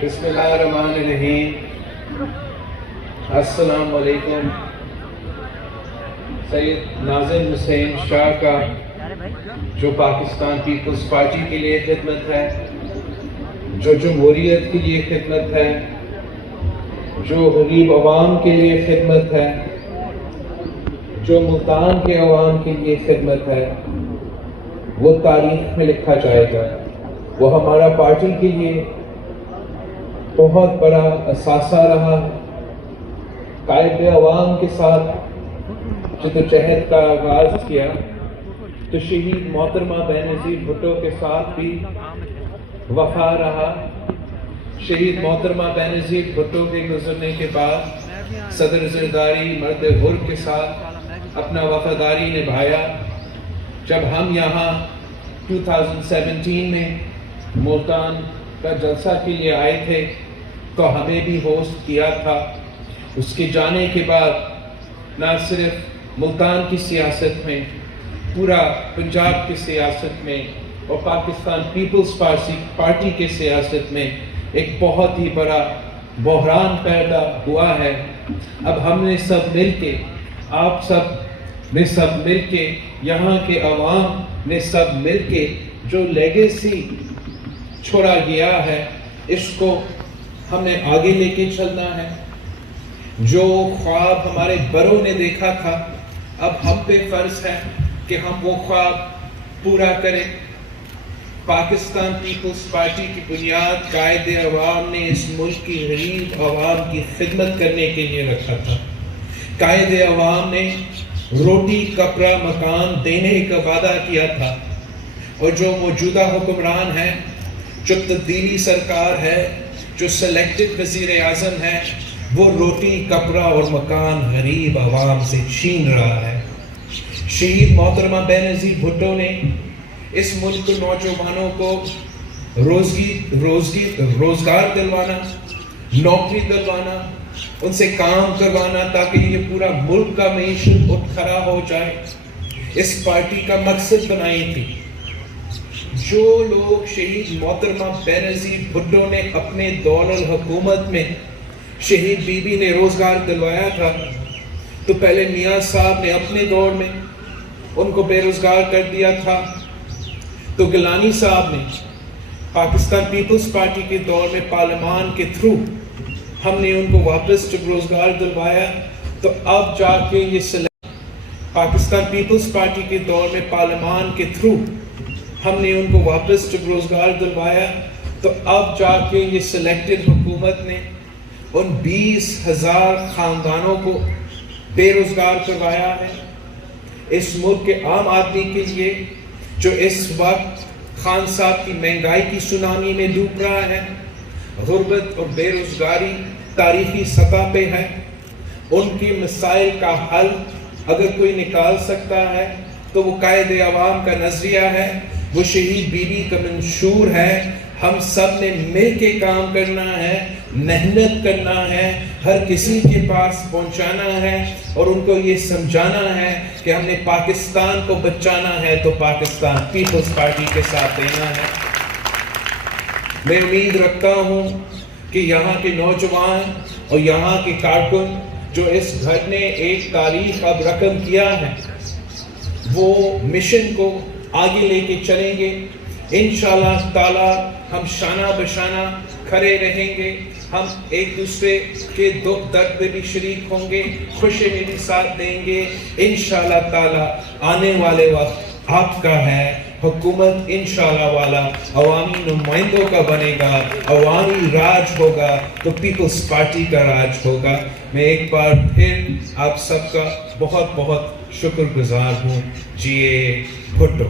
بسم اللہ الرحمن الرحیم. السلام علیکم. سید ناظم حسین شاہ کا جو پاکستان پیپلز پارٹی کے لیے خدمت ہے، جو جمہوریت کے لیے خدمت ہے، جو غریب عوام کے لیے خدمت ہے، جو ملتان کے عوام کے لیے خدمت ہے، وہ تاریخ میں لکھا جائے گا. وہ ہمارا پارٹی کے لیے بہت بڑا اثاثہ رہا. قائد عوام کے ساتھ جدوجہد کا آغاز کیا تو شہید محترمہ بینظیر بھٹو کے ساتھ بھی وفا رہا. شہید محترمہ بینظیر بھٹو کے گزرنے کے بعد صدر زرداری مرد غر کے ساتھ اپنا وفاداری نبھایا. جب ہم یہاں 2017 میں ملتان کا جلسہ کے لیے آئے تھے تو ہمیں بھی ہوسٹ کیا تھا. اس کے جانے کے بعد نہ صرف ملتان کی سیاست میں، پورا پنجاب کی سیاست میں اور پاکستان پیپلز پارٹی کے سیاست میں ایک بہت ہی بڑا بحران پیدا ہوا ہے. اب ہم نے سب مل کے، آپ سب نے سب مل کے، یہاں کے عوام نے سب مل کے جو لیگیسی چھوڑا گیا ہے، اس کو ہم نے آگے لے کے چلنا ہے. جو خواب ہمارے بڑوں نے دیکھا تھا، اب ہم پہ فرض ہے کہ ہم وہ خواب پورا کریں. پاکستان پیپلز پارٹی کی بنیاد قائد عوام نے اس ملک کی غریب عوام کی خدمت کرنے کے لیے رکھا تھا. قائد عوام نے روٹی کپڑا مکان دینے کا وعدہ کیا تھا، اور جو موجودہ حکمران ہے، جو تبدیلی سرکار ہے، جو سلیکٹڈ وزیر اعظم ہے، وہ روٹی کپڑا اور مکان غریب عوام سے چھین رہا ہے. شہید محترمہ بینظیر بھٹو نے اس ملک کے نوجوانوں کو روزگار دلوانا، نوکری دلوانا، ان سے کام کروانا تاکہ یہ پورا ملک کا معیشت اٹھ کھڑا ہو جائے، اس پارٹی کا مقصد بنائی تھی. جو لوگ شہید محترمہ بینظیر بھٹو نے اپنے دور الحکومت میں شہید بی بی نے روزگار دلوایا تھا، تو پہلے میاں صاحب نے اپنے دور میں ان کو بے روزگار کر دیا تھا، تو گیلانی صاحب نے پاکستان پیپلز پارٹی کے دور میں پارلیمان کے تھرو ہم نے ان کو واپس جب روزگار دلوایا، تو اب جا کے یہ پاکستان پیپلز پارٹی کے دور میں پارلیمان کے تھرو ہم نے ان کو واپس جب روزگار دلوایا، تو اب جا کے یہ سلیکٹڈ حکومت نے ان 20,000 خاندانوں کو بے روزگار کروایا ہے. اس ملک کے عام آدمی کے لیے جو اس وقت خان صاحب کی مہنگائی کی سونامی میں ڈوب رہا ہے، غربت اور بے روزگاری تاریخی سطح پہ ہے، ان کے مسائل کا حل اگر کوئی نکال سکتا ہے تو وہ قائد عوام کا نظریہ ہے، وہ شہید بی بی کا منشور ہے. ہم سب نے مل کے کام کرنا ہے، محنت کرنا ہے، ہر کسی کے پاس پہنچانا ہے اور ان کو یہ سمجھانا ہے کہ ہم نے پاکستان کو بچانا ہے تو پاکستان پیپلز پارٹی کے ساتھ دینا ہے. میں امید رکھتا ہوں کہ یہاں کے نوجوان اور یہاں کے کارکن جو اس گھر نے ایک تاریخ اب رقم کیا ہے، وہ مشن کو آگے لے کے چلیں گے. انشاءاللہ تعالی ہم شانہ بشانہ کھڑے رہیں گے. ہم ایک دوسرے کے دکھ درد میں بھی شریک ہوں گے، خوشی میں بھی ساتھ دیں گے. انشاءاللہ تعالی آنے والے وقت آپ کا ہے. حکومت انشاءاللہ والا عوامی نمائندوں کا بنے گا، عوامی راج ہوگا تو پیپلز پارٹی کا راج ہوگا. میں ایک بار پھر آپ سب کا بہت بہت شکر گزار ہوں. جیے بھٹو.